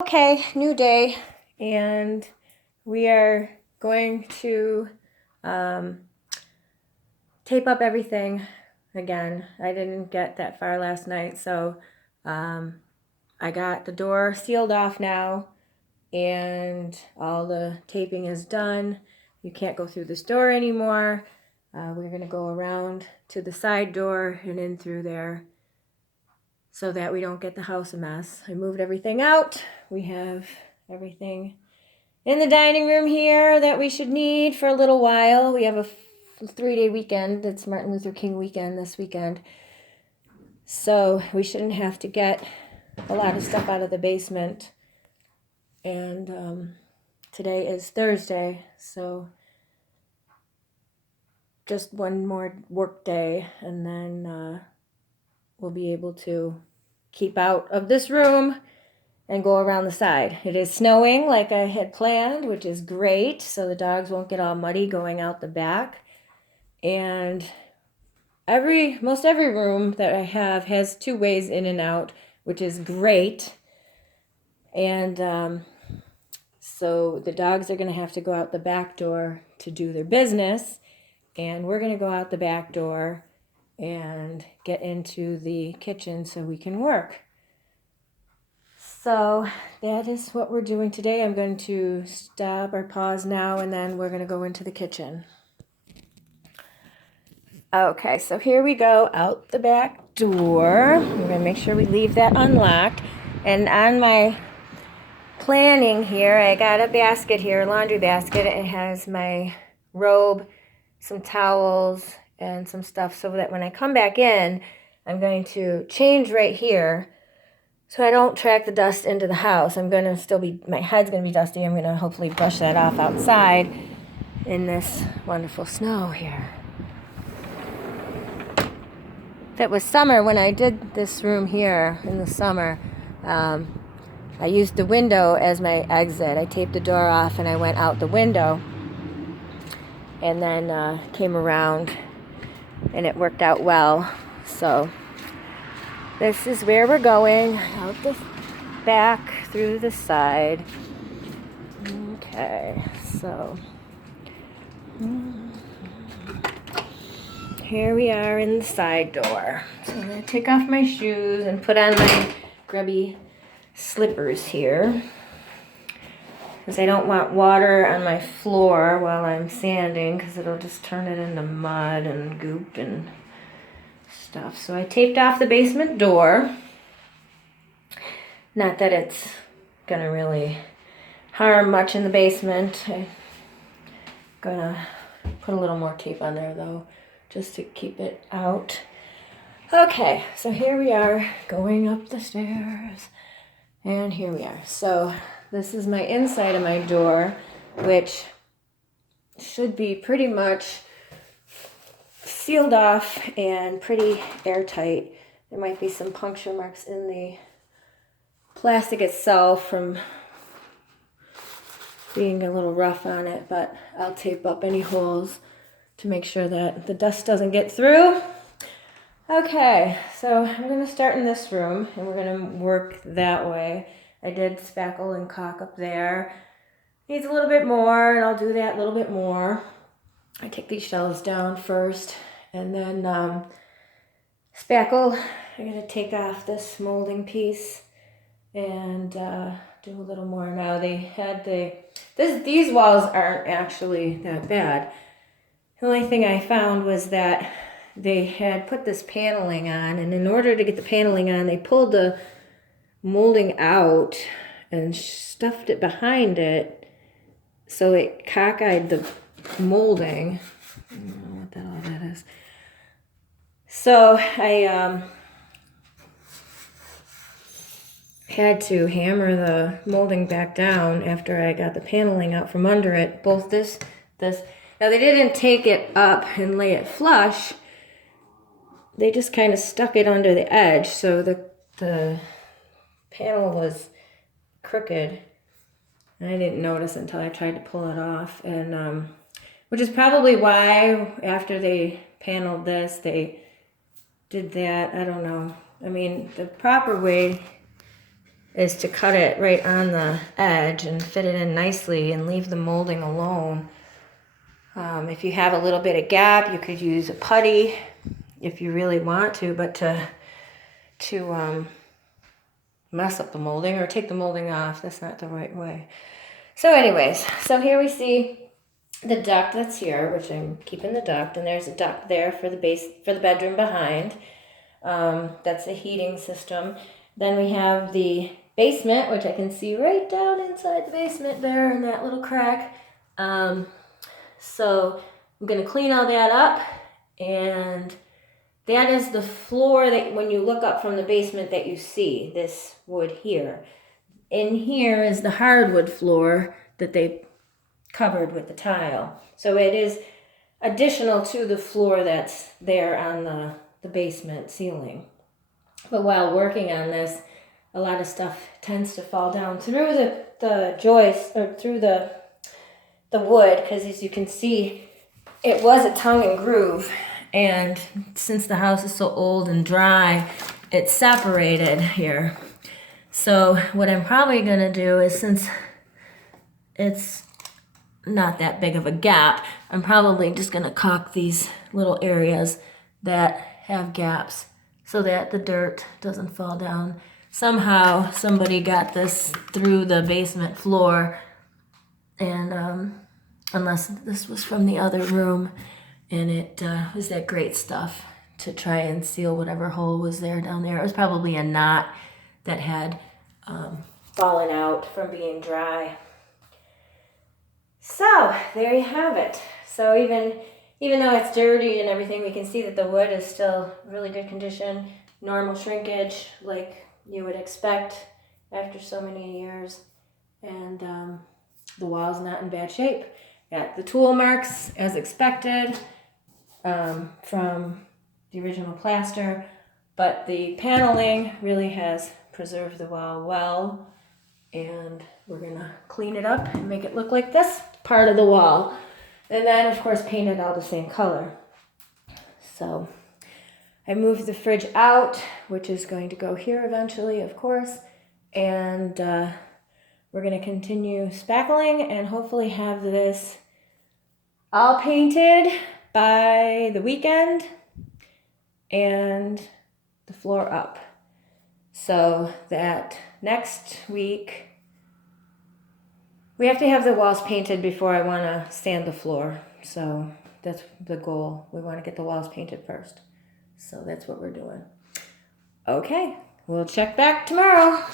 Okay, new day, and we are going to tape up everything again. I didn't get that far last night, so I got the door sealed off now, and all the taping is done. You can't go through this door anymore. We're going to go around to the side door and in through there so that we don't get the house a mess. I moved everything out. We have everything in the dining room here that we should need for a little while. We have a 3-day weekend. It's Martin Luther King weekend this weekend. So we shouldn't have to get a lot of stuff out of the basement. And today is Thursday, so just one more work day, and then we'll be able to keep out of this room and go around the side. It is snowing like I had planned, which is great, so the dogs won't get all muddy going out the back. And most every room that I have has 2 ways in and out, which is great. And so the dogs are going to have to go out the back door to do their business, and we're going to go out the back door and get into the kitchen so we can work. So that is what we're doing today. I'm going to stop or pause now, and then we're going to go into the kitchen. Okay, so here we go out the back door. We're going to make sure we leave that unlocked. And on my planning here, I got a basket here, a laundry basket. It has my robe, some towels, and some stuff so that when I come back in, I'm going to change right here so I don't track the dust into the house. I'm going to my head's going to be dusty. I'm going to hopefully brush that off outside in this wonderful snow here. If it was summer, when I did this room here in the summer, I used the window as my exit. I taped the door off and I went out the window and then came around, and it worked out well. So this is where we're going, out the back through the side. Okay, so here we are in the side door. So I'm going to take off my shoes and put on my grubby slippers here, because I don't want water on my floor while I'm sanding, because it'll just turn it into mud and goop and stuff. So I taped off the basement door. Not that it's going to really harm much in the basement. I'm going to put a little more tape on there, though, just to keep it out. Okay, so here we are going up the stairs. And here we are. So this is my inside of my door, which should be pretty much sealed off and pretty airtight. There might be some puncture marks in the plastic itself from being a little rough on it, but I'll tape up any holes to make sure that the dust doesn't get through. Okay, so I'm going to start in this room, and we're going to work that way. I did spackle and caulk up there. Needs a little bit more, and I'll do that a little bit more. I take these shelves down first, and then spackle. I'm going to take off this molding piece and do a little more. Now these walls aren't actually that bad. The only thing I found was that they had put this paneling on, and in order to get the paneling on, they pulled the molding out and stuffed it behind it, so it cockeyed the molding. I don't know what that is. So I had to hammer the molding back down after I got the paneling out from under it. Both this. Now they didn't take it up and lay it flush. They just kind of stuck it under the edge, so the panel was crooked. And I didn't notice until I tried to pull it off, and which is probably why after they paneled this, they did that. I don't know. I mean, the proper way is to cut it right on the edge and fit it in nicely and leave the molding alone. If you have a little bit of gap, you could use a putty if you really want to, but to mess up the molding or take the molding off, that's not the right way. So anyways, so here we see the duct that's here, which I'm keeping the duct, and there's a duct there for the bedroom behind. That's the heating system. Then we have the basement, which I can see right down inside the basement there in that little crack. So I'm going to clean all that up, and that is the floor that when you look up from the basement that you see, this wood here. In here is the hardwood floor that they covered with the tile. So it is additional to the floor that's there on the basement ceiling. But while working on this, a lot of stuff tends to fall down through the joist or through the wood, because as you can see, it was a tongue and groove, and since the house is so old and dry, it's separated here. So what I'm probably gonna do is, since it's not that big of a gap, I'm probably just gonna caulk these little areas that have gaps so that the dirt doesn't fall down. Somehow somebody got this through the basement floor, and unless this was from the other room, and it was that great stuff to try and seal whatever hole was there down there. It was probably a knot that had fallen out from being dry. So there you have it. So even though it's dirty and everything, we can see that the wood is still really good condition, normal shrinkage like you would expect after so many years, and the wall's not in bad shape. Got the tool marks as expected from the original plaster, but the paneling really has preserved the wall well, and we're gonna clean it up and make it look like this part of the wall, and then of course paint it all the same color. So I moved the fridge out, which is going to go here eventually, of course, and we're going to continue spackling and hopefully have this all painted by the weekend and the floor up, so that next week we have to have the walls painted before I want to sand the floor. So that's the goal. We want to get the walls painted first. So that's what we're doing. Okay, we'll check back tomorrow.